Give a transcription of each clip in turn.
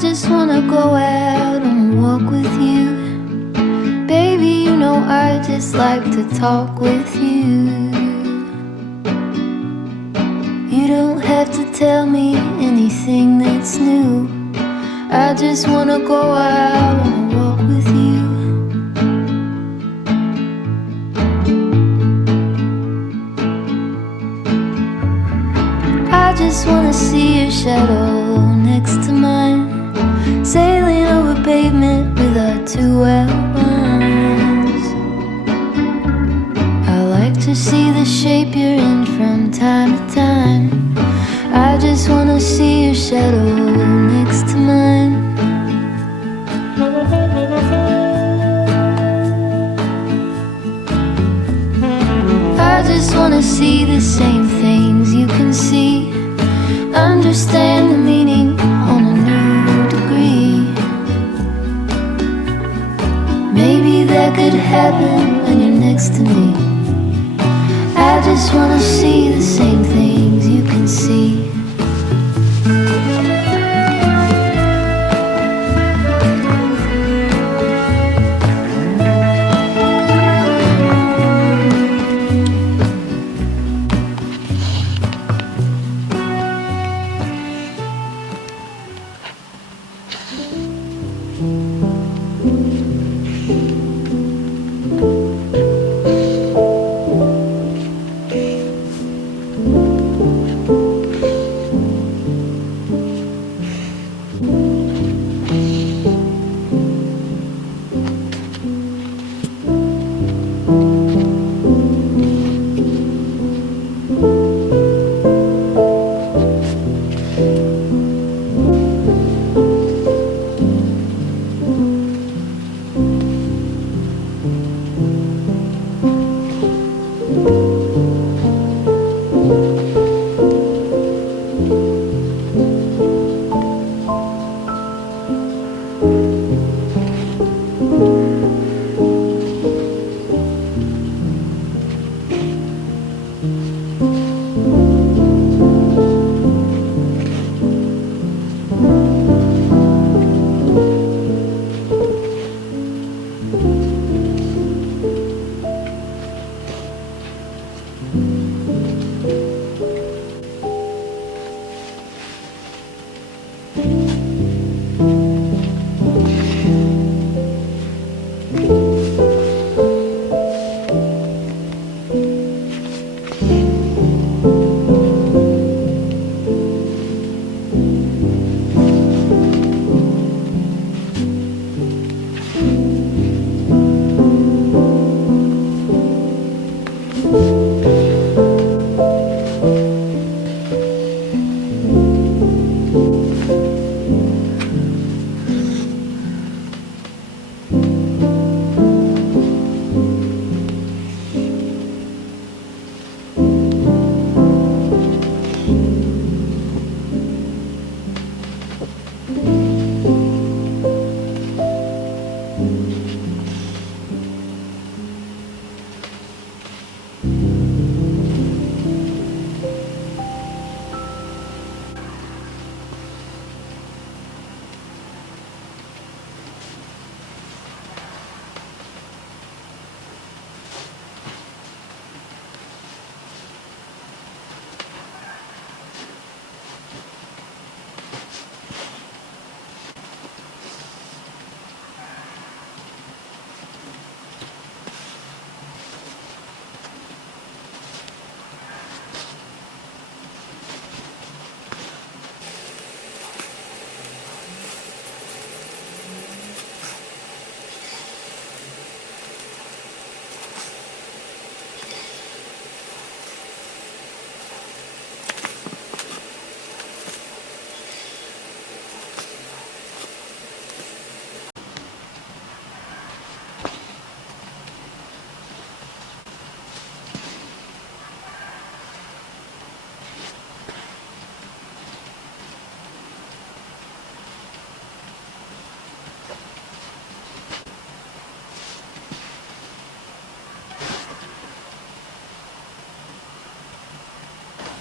just wanna go out and walk with you. Baby, you know I just like to talk with you. You don't have to tell me anything that's new. I just wanna go out and walk with you. I just wanna see your shadow next to mine, sailing over pavement with our two outlines. I like to see the shape you're in from time to time. I just wanna see your shadow next to mine. I just wanna see the same things you can see, understand the meaning on a new degree. Maybe that could happen when you're next to me. I just wanna see the same things you can see.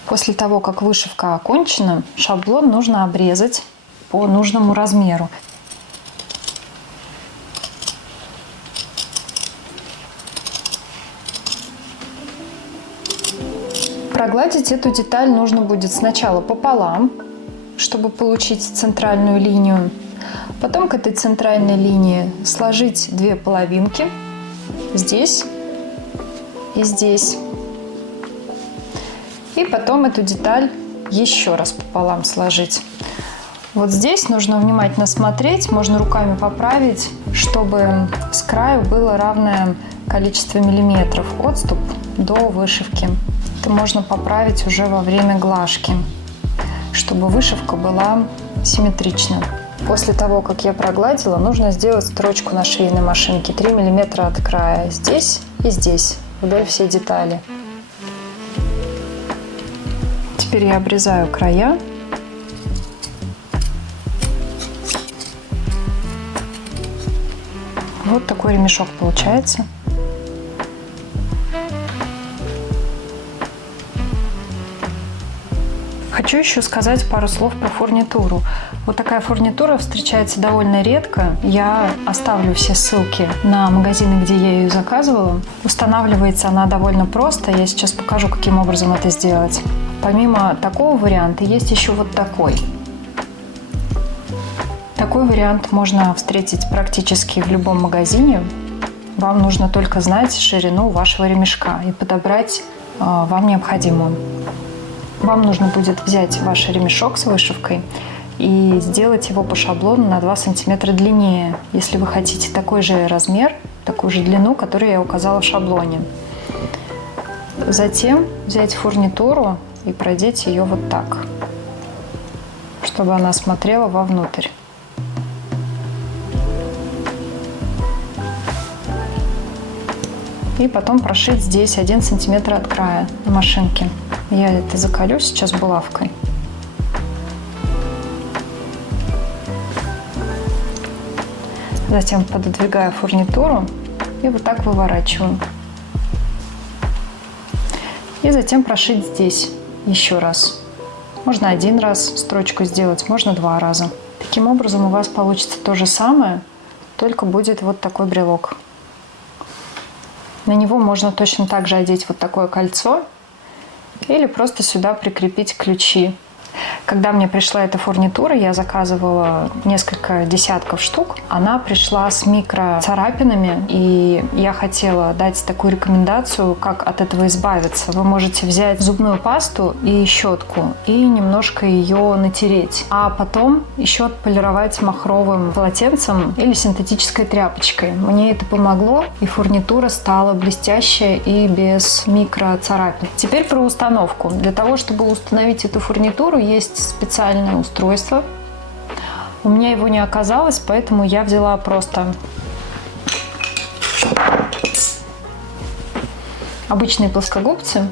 После того, как вышивка окончена, шаблон нужно обрезать по нужному размеру. Прогладить эту деталь нужно будет сначала пополам, чтобы получить центральную линию. Потом к этой центральной линии сложить две половинки здесь и здесь. И потом эту деталь еще раз пополам сложить. Вот здесь нужно внимательно смотреть, можно руками поправить, чтобы с краю было равное количество миллиметров отступ до вышивки. Это можно поправить уже во время глажки, чтобы вышивка была симметрична. После того, как я прогладила, нужно сделать строчку на швейной машинке 3 мм от края здесь и здесь, вдоль всей детали. Теперь я обрезаю края. Вот такой ремешок получается. Хочу еще сказать пару слов про фурнитуру. Вот такая фурнитура встречается довольно редко. Я оставлю все ссылки на магазины, где я ее заказывала. Устанавливается она довольно просто. Я сейчас покажу, каким образом это сделать. Помимо такого варианта, есть еще вот такой. Такой вариант можно встретить практически в любом магазине. Вам нужно только знать ширину вашего ремешка и подобрать вам необходимую. Вам нужно будет взять ваш ремешок с вышивкой и сделать его по шаблону на 2 см длиннее, если вы хотите такой же размер, такую же длину, которую я указала в шаблоне. Затем взять фурнитуру и продеть ее вот так, чтобы она смотрела вовнутрь. И потом прошить здесь 1 см от края на машинке. Я это заколю сейчас булавкой. Затем пододвигаю фурнитуру и вот так выворачиваю. И затем прошить здесь еще раз. Можно 1 раз строчку сделать, можно 2 раза. Таким образом у вас получится то же самое, только будет вот такой брелок. На него можно точно так же одеть вот такое кольцо или просто сюда прикрепить ключи. Когда мне пришла эта фурнитура, я заказывала несколько десятков штук. Она пришла с микроцарапинами, и я хотела дать такую рекомендацию, как от этого избавиться. Вы можете взять зубную пасту и щетку и немножко ее натереть, а потом еще отполировать махровым полотенцем или синтетической тряпочкой. Мне это помогло, и фурнитура стала блестящая и без микроцарапин. Теперь про установку. Для того, чтобы установить эту фурнитуру, есть специальное устройство. У меня его не оказалось, поэтому я взяла просто обычные плоскогубцы.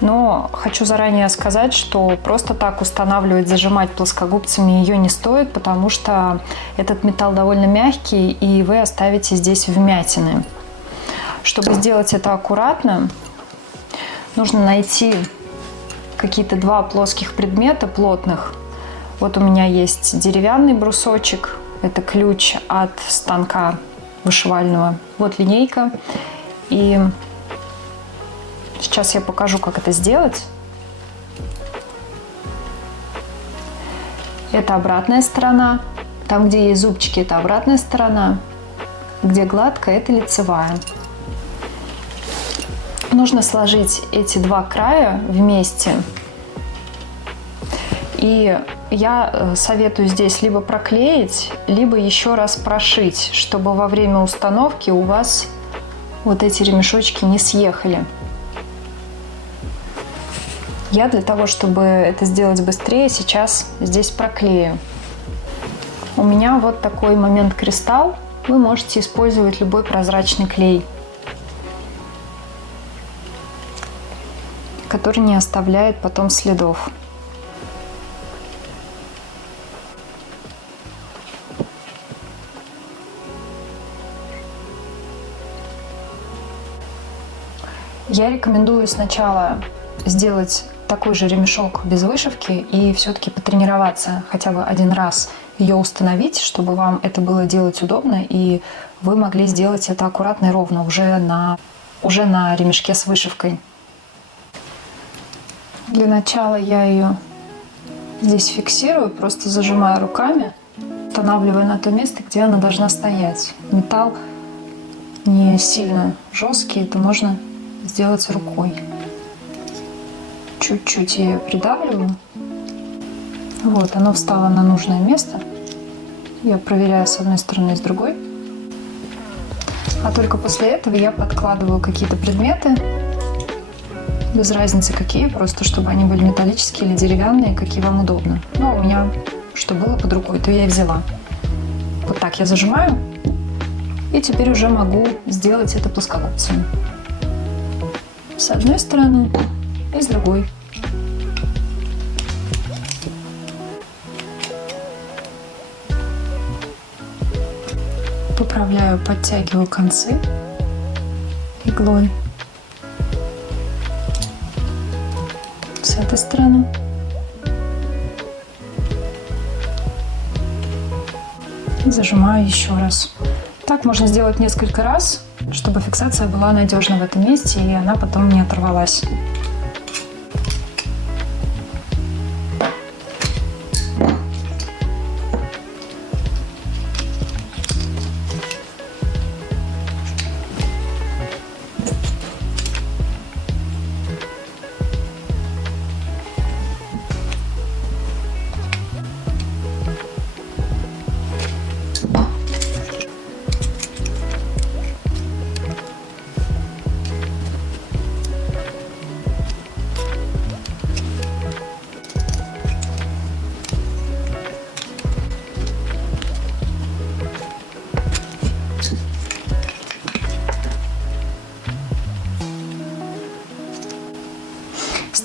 Но хочу заранее сказать, что просто так устанавливать, зажимать плоскогубцами ее не стоит, потому что этот металл довольно мягкий, и вы оставите здесь вмятины. Чтобы сделать это аккуратно, нужно найти какие-то 2 плоских предмета плотных. Вот у меня есть деревянный брусочек, это ключ от станка вышивального. Вот линейка. И сейчас я покажу, как это сделать. Это обратная сторона. Там, где есть зубчики, это обратная сторона. Где гладко, это лицевая. Нужно сложить эти 2 края вместе. И я советую здесь либо проклеить, либо еще раз прошить, чтобы во время установки у вас вот эти ремешочки не съехали. Я для того, чтобы это сделать быстрее, сейчас здесь проклею. У меня вот такой момент кристалл. Вы можете использовать любой прозрачный клей, который не оставляет потом следов. Я рекомендую сначала сделать такой же ремешок без вышивки и все-таки потренироваться хотя бы один раз ее установить, чтобы вам это было делать удобно, и вы могли сделать это аккуратно и ровно уже на ремешке с вышивкой. Для начала я ее здесь фиксирую, просто зажимаю руками, устанавливая на то место, где она должна стоять. Металл не сильно жесткий, это можно сделать рукой. Чуть-чуть я ее придавливаю. Вот, оно встало на нужное место. Я проверяю с одной стороны и с другой. А только после этого я подкладываю какие-то предметы, без разницы какие, просто чтобы они были металлические или деревянные, какие вам удобно. Но у меня что было под рукой, то я и взяла. Вот так я зажимаю, и теперь уже могу сделать это плоскогубцами. С одной стороны и с другой. Поправляю, подтягиваю концы иглой. С этой стороны. Зажимаю еще раз. Так можно сделать несколько раз, чтобы фиксация была надежна в этом месте и она потом не оторвалась.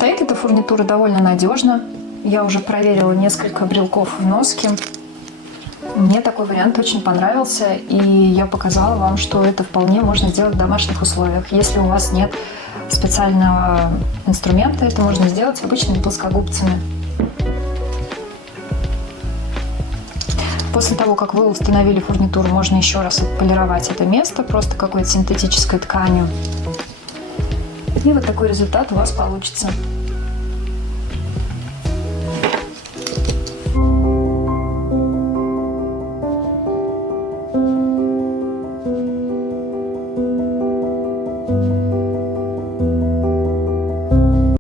Стоит эта фурнитура довольно надежно. Я уже проверила несколько брелков в носке. Мне такой вариант очень понравился, и я показала вам, что это вполне можно сделать в домашних условиях. Если у вас нет специального инструмента, это можно сделать обычными плоскогубцами. После того, как вы установили фурнитуру, можно еще раз отполировать это место просто какой-то синтетической тканью. И вот такой результат у вас получится.